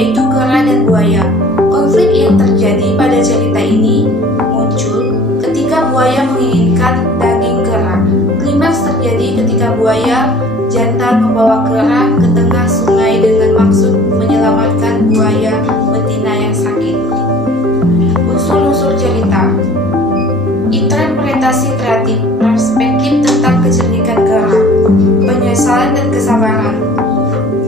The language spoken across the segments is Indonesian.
yaitu kera dan buaya. Konflik yang terjadi pada cerita ini muncul ketika buaya menginginkan daging kera. Klimaks terjadi ketika buaya jantan membawa kera ke tengah sungai dengan maksud menyelamatkan buaya betina yang sakit. Unsur-unsur cerita: interpretasi kreatif, perspektif tentang kecerdikan kera, penyesalan dan kesabaran,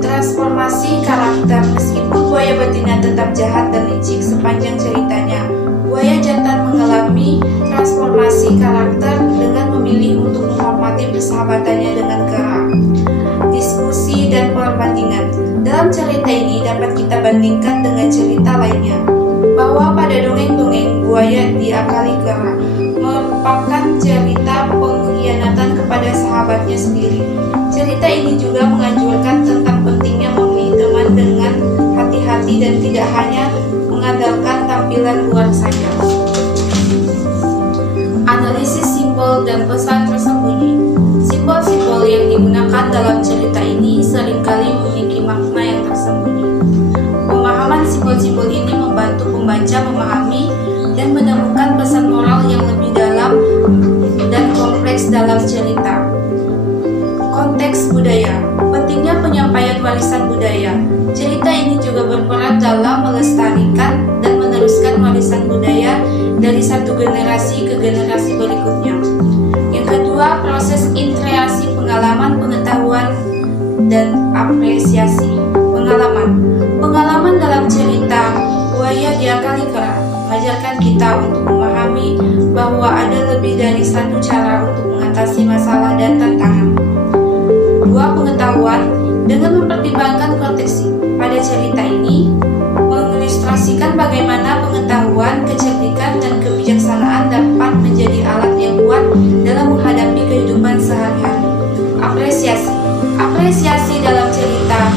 transformasi karakter. Meskipun buaya betina tetap jahat dan licik sepanjang ceritanya, buaya jantan mengalami transformasi karakter dengan memilih untuk menghormati persahabatannya dengan kera. Diskusi dan perbandingan. Dalam cerita ini dapat kita bandingkan dengan cerita lainnya, bahwa pada dongeng-dongeng buaya diakali kera merupakan cerita pengkhianatan kepada sahabatnya sendiri. Cerita ini juga menganjurkan tentang pentingnya memilih teman dengan hati-hati dan tidak hanya mengandalkan tampilan luar saja. Analisis simbol dan pesan tersembunyi. Simbol-simbol yang digunakan dalam cerita ini seringkali memiliki makna yang tersembunyi. Pemahaman simbol-simbol ini membantu pembaca memahami dan menemukan pesan moral yang lebih dalam dan kompleks dalam cerita. Konteks budaya. Pentingnya penyampaian warisan budaya. Cerita ini juga berperan dalam melestarikan dan meneruskan warisan budaya dari satu generasi ke generasi berikutnya. Yang kedua, proses interaksi pengalaman, pengetahuan, dan apresiasi. Pengalaman dalam cerita buaya diakali kera mengajarkan kita untuk memahami bahwa ada lebih dari satu cara untuk mengatasi masalah dan tantangan. Dua, pengetahuan. Dengan mempertimbangkan konteks pada cerita ini, mengilustrasikan bagaimana pengetahuan, kecerdikan, dan kebijaksanaan dapat menjadi alat yang kuat dalam menghadapi kehidupan sehari-hari. Apresiasi dalam cerita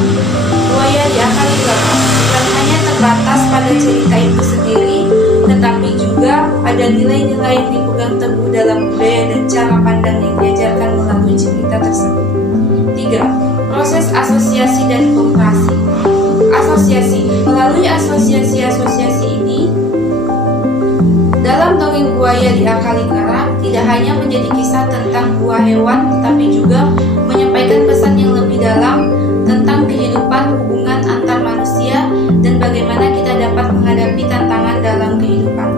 buaya diakali kera bukan hanya terbatas pada cerita itu sendiri, tetapi juga ada nilai-nilai yang dipegang teguh dalam budaya dan cara pandang yang diajarkan melalui cerita tersebut. 3. Proses asosiasi dan komparasi. Melalui asosiasi ini, dalam dongeng buaya diakali kera tidak hanya menjadi kisah tentang buah hewan, tetapi juga menyampaikan pesan yang lebih dalam tentang kehidupan, hubungan antar manusia, dan bagaimana kita dapat menghadapi tantangan dalam kehidupan.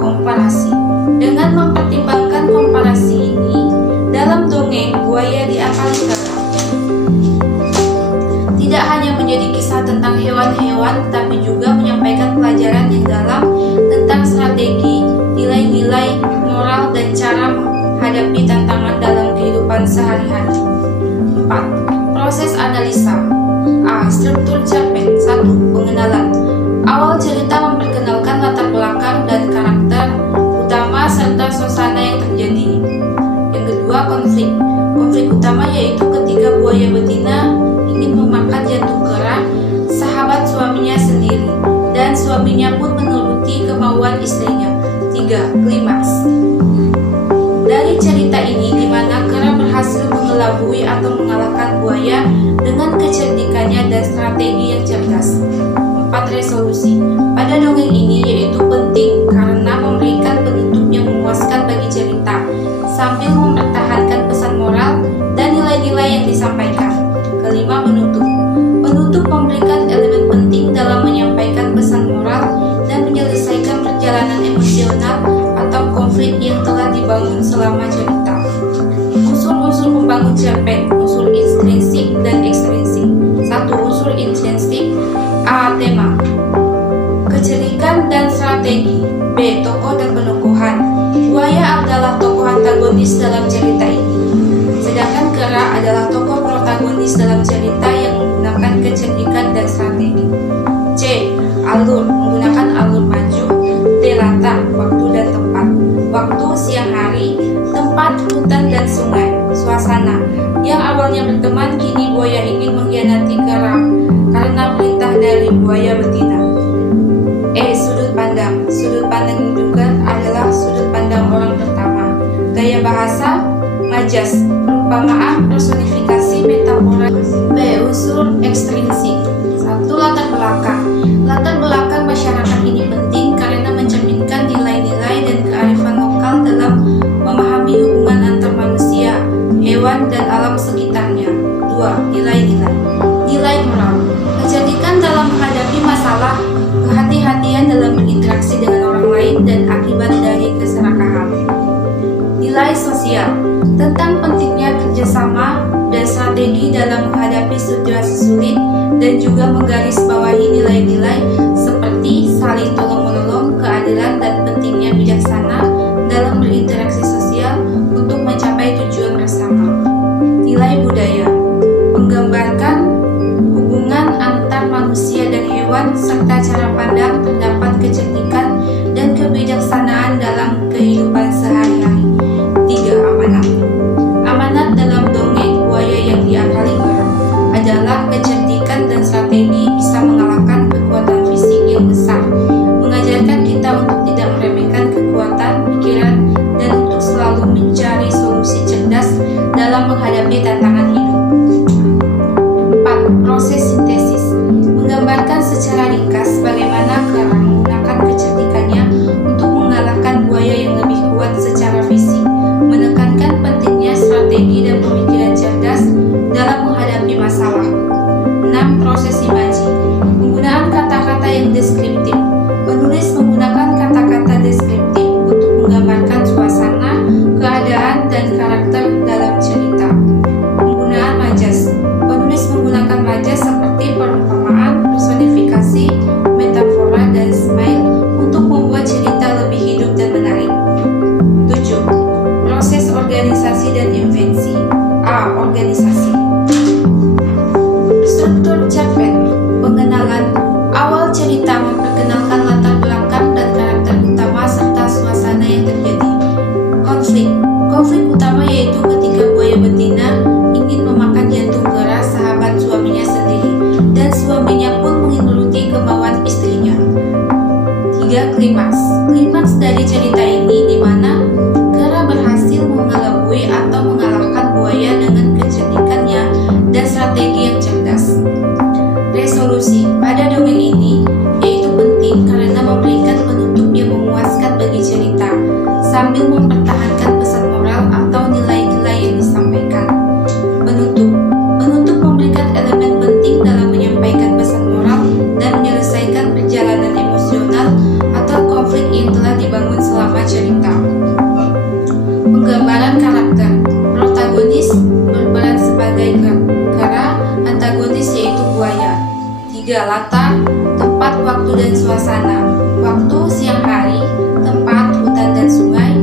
Komparasi. Dengan mempertimbangkan komparasi ini, dalam dongeng buaya diakali kera tidak hanya menjadi kisah tentang hewan-hewan, tetapi juga menyampaikan pelajaran yang dalam tentang strategi, nilai-nilai moral, dan cara menghadapi tantangan dalam kehidupan sehari-hari. 4. Proses analisa. Struktur cerpen. 1. Pengenalan. Awal cerita memperkenalkan latar belakang dan karakter utama serta suasana yang terjadi. Yang kedua, konflik. Konflik utama yaitu ketika buaya betina ingin memakan jantung kera, sahabat suaminya sendiri, dan suaminya pun menuruti kemauan istrinya. 3. Klimaks. Dari cerita ini di mana kera berhasil mengelabui atau mengalahkan buaya dengan kecerdikannya dan strategi yang cerdas. 4. Resolusi. Pada dongeng ini yaitu penting karena memberikan penutup yang memuaskan bagi cerita, sambil mempertahankan pesan moral dan nilai-nilai yang disampaikan. Kelima, penutup. Penutup memberikan elemen penting dalam menyampaikan pesan moral dan menyelesaikan perjalanan emosional atau konflik yang telah dibangun selama cerita. Unsur-unsur pembangun cerpen. Unsur intrinsik dan ekstrinsik. 1. Unsur intrinsik. A. Tema. Kecerdikan dan strategi. B. Tokoh dan penokohan. Buaya adalah tokoh antagonis dalam cerita ini, sedangkan kera adalah tokoh protagonis dalam cerita yang menggunakan kecerdikan dan strategi. C. Alur. Menggunakan alur maju. D. Latar. Waktu dan tempat. Waktu siang hari, tempat hutan dan sungai. Suasana. Yang awalnya berteman, kini buaya ingin mengkhianati kera karena perintah dari buaya betina. E. Sudut pandang. Sudut pandang ini juga adalah sudut pandang orang pertama. Gaya bahasa, majas, perumpamaan, personifikasi, metafora. B. Unsur ekstrinsik. 1. Latar belakang. hewan, serta cara pandang terdapat kecerdikan dan kebijaksanaan dalam kehidupan sehari-hari. 3. Amanat. Amanat dalam dongeng buaya yang diakali garam adalah kecerdikan dan strategi bisa mengalahkan kekuatan fisik yang besar, mengajarkan kita untuk tidak meremehkan kekuatan pikiran dan untuk selalu mencari solusi cerdas dalam menghadapi tantangan hidup. 4. Proses sintesis menggambarkan secara ringkas bagaimana kerang menggunakan kecerdikannya untuk mengalahkan buaya yang lebih kuat secara fisik, menekankan pentingnya strategi dan pemikiran cerdas dalam menghadapi masalah. 6. Proses imaji penggunaan kata-kata yang deskriptif. Penulis menggunakan kata-kata deskriptif untuk menggambarkan suasana, keadaan, dan karakter dalam cerita. Penggunaan majas. Penulis menggunakan majas seperti perumpamaan, personifikasi, metafora, dan smile untuk membuat cerita lebih hidup dan menarik. 7. Proses organisasi dan invensi. A. Organisasi. Struktur cerpen. Pengenalan. Awal cerita memperkenalkan latar belakang dan karakter utama serta suasana yang terjadi. Konflik. Konflik utama yaitu ketika buaya betina ingin memakan jantung kera sahabat suaminya sendiri, dan suaminya pun mengikuti kemauan istrinya. 3. Klimaks. Klimaks dari cerita ini di mana kera berhasil mengelabui atau mengalahkan buaya dengan kecerdikannya dan strategi yang cerdas. Resolusi. Pada dongeng ini yaitu penting karena memberikan penutup yang memuaskan bagi cerita sambil mempertahankan pesan moral atau nilai-nilai yang disampaikan. Penutup memberikan elemen penting dalam menyampaikan pesan moral dan menyelesaikan perjalanan emosional atau konflik yang telah dibangun selama cerita. Penggambaran karakter. Protagonis berperan sebagai kera, antagonis yaitu buaya. 3. Latar, tempat, waktu, dan suasana. Waktu, siang hari. Tempat, hutan dan sungai.